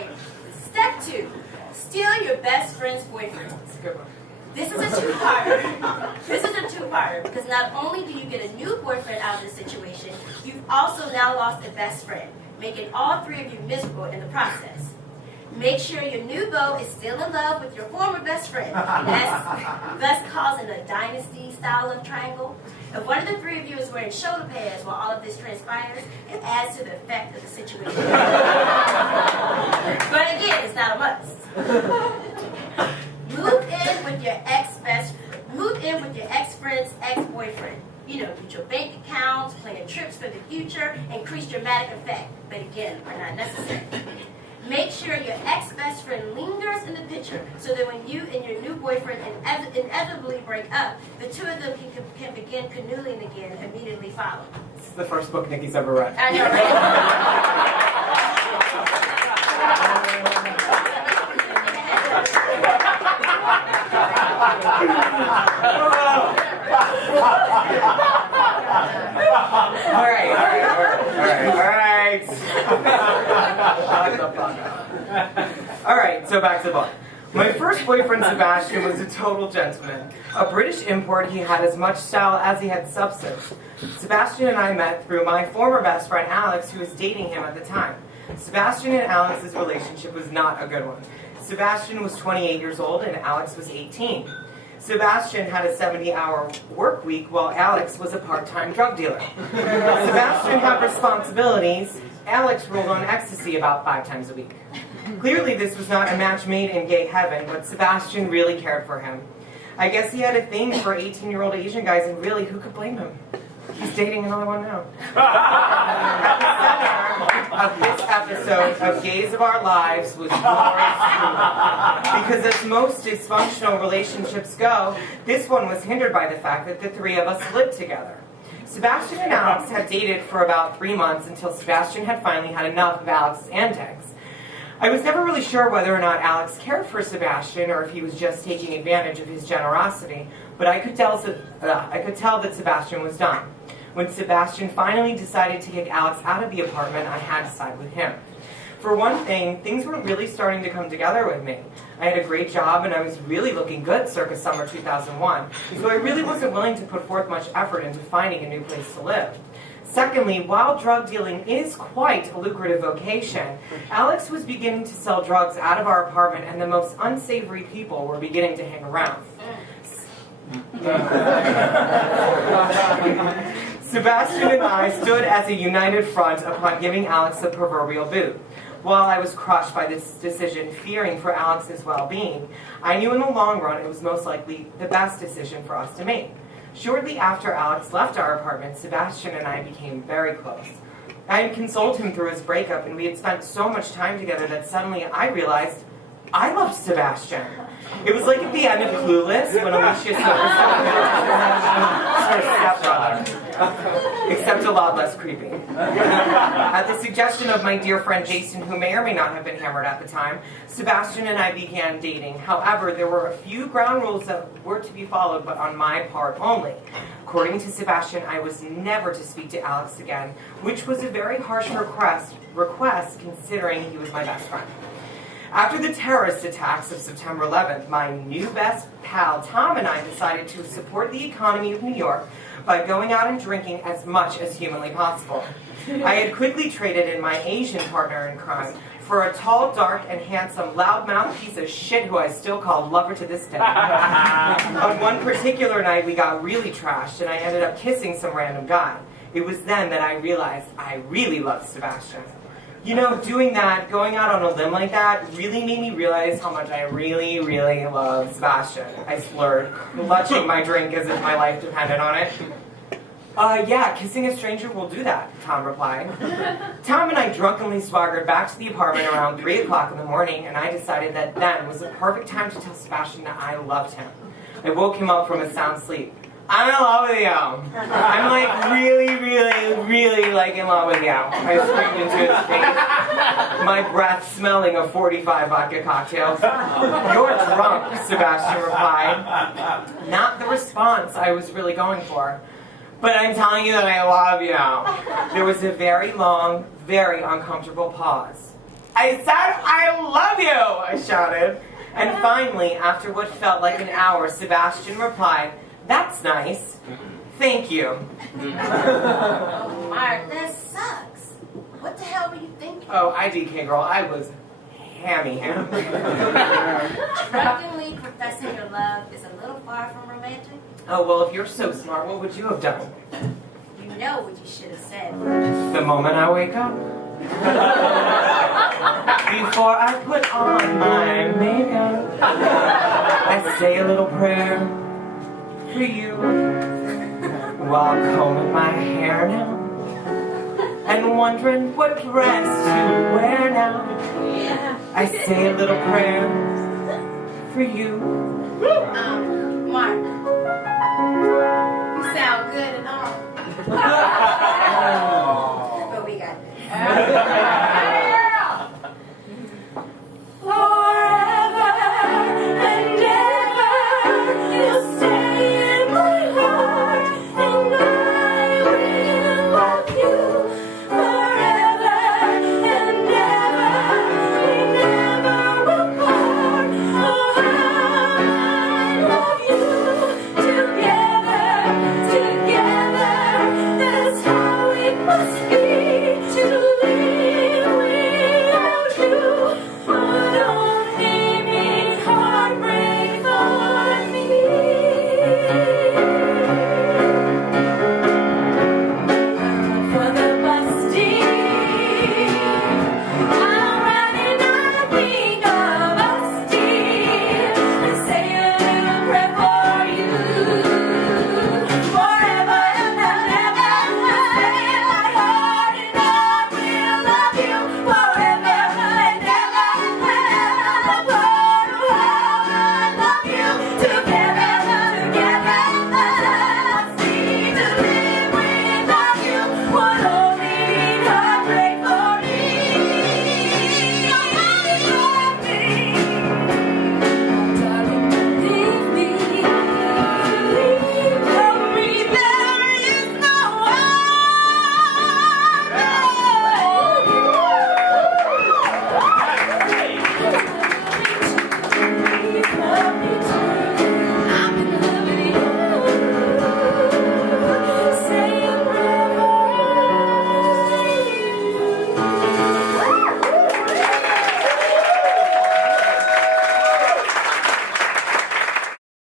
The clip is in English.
right. Step 2. Steal your best friend's boyfriend. This is a two-parter because not only do you get a new boyfriend out of this situation, you've also now lost a best friend, making all three of you miserable in the process. Make sure your new beau is still in love with your former best friend, thus causing a dynasty style of triangle. If one of the three of you is wearing shoulder pads while all of this transpires, it adds to the effect of the situation. But again, it's not a must. Move in with your ex-friend's ex-boyfriend. You know, get your bank accounts, plan trips for the future, increase dramatic effect, but again, are not necessary. Make sure your ex-best friend lingers in the picture so that when you and your new boyfriend inevitably break up, the two of them can begin canoodling again immediately following. This is the first book Nikki's ever read. I know, right? All right, so back to the book. My first boyfriend, Sebastian, was a total gentleman. A British import, he had as much style as he had substance. Sebastian and I met through my former best friend, Alex, who was dating him at the time. Sebastian and Alex's relationship was not a good one. Sebastian was 28 years old and Alex was 18. Sebastian had a 70-hour work week while Alex was a part-time drug dealer. Sebastian had responsibilities. Alex rolled on ecstasy about 5 times a week. Clearly this was not a match made in gay heaven, but Sebastian really cared for him. I guess he had a thing for 18-year-old Asian guys, and really, who could blame him? He's dating another one now. At the center of this episode of Gays of Our Lives was yours truly. Because as most dysfunctional relationships go, this one was hindered by the fact that the three of us lived together. Sebastian and Alex had dated for about 3 months until Sebastian had finally had enough of Alex's antics. I was never really sure whether or not Alex cared for Sebastian or if he was just taking advantage of his generosity, but I could tell that Sebastian was done. When Sebastian finally decided to kick Alex out of the apartment, I had to side with him. For one thing, things were really starting to come together with me. I had a great job and I was really looking good circa summer 2001, so I really wasn't willing to put forth much effort into finding a new place to live. Secondly, while drug dealing is quite a lucrative vocation, Alex was beginning to sell drugs out of our apartment and the most unsavory people were beginning to hang around. Sebastian and I stood as a united front upon giving Alex the proverbial boot. While I was crushed by this decision, fearing for Alex's well-being, I knew in the long run it was most likely the best decision for us to make. Shortly after Alex left our apartment, Sebastian and I became very close. I had consoled him through his breakup, and we had spent so much time together that suddenly I realized I loved Sebastian. It was like at the end of Clueless when Alicia her stepbrother, except a lot less creepy. At the suggestion of my dear friend Jason, who may or may not have been hammered at the time, Sebastian and I began dating. However, there were a few ground rules that were to be followed, but on my part only. According to Sebastian, I was never to speak to Alex again, which was a very harsh request considering he was my best friend. After the terrorist attacks of September 11th, my new best pal Tom and I decided to support the economy of New York by going out and drinking as much as humanly possible. I had quickly traded in my Asian partner in crime for a tall, dark, and handsome, loudmouth piece of shit who I still call lover to this day. On one particular night, we got really trashed, and I ended up kissing some random guy. It was then that I realized I really loved Sebastian. You know, doing that, going out on a limb like that, really made me realize how much I really, really love Sebastian. I slurred, clutching my drink as if my life depended on it. Yeah, kissing a stranger will do that, Tom replied. Tom and I drunkenly swaggered back to the apartment around 3 o'clock in the morning, and I decided that then was the perfect time to tell Sebastian that I loved him. I woke him up from a sound sleep. I'm in love with you. I'm like really, really, really like in love with you. I screamed into his face, my breath smelling of 45 vodka cocktails. You're drunk, Sebastian replied. Not the response I was really going for. But I'm telling you that I love you. There was a very long, very uncomfortable pause. I said I love you, I shouted. And finally, after what felt like an hour, Sebastian replied, that's nice. Thank you. Oh, Mark, that sucks. What the hell were you thinking? Oh, IDK girl, I was ham. Drunkenly professing your love is a little far from romantic. Oh, well, if you're so smart, what would you have done? You know what you should have said. The moment I wake up. Before I put on my makeup, I say a little prayer for you while combing my hair now and wondering what dress to wear now. I say a little prayer for you. Mark, you sound good and all.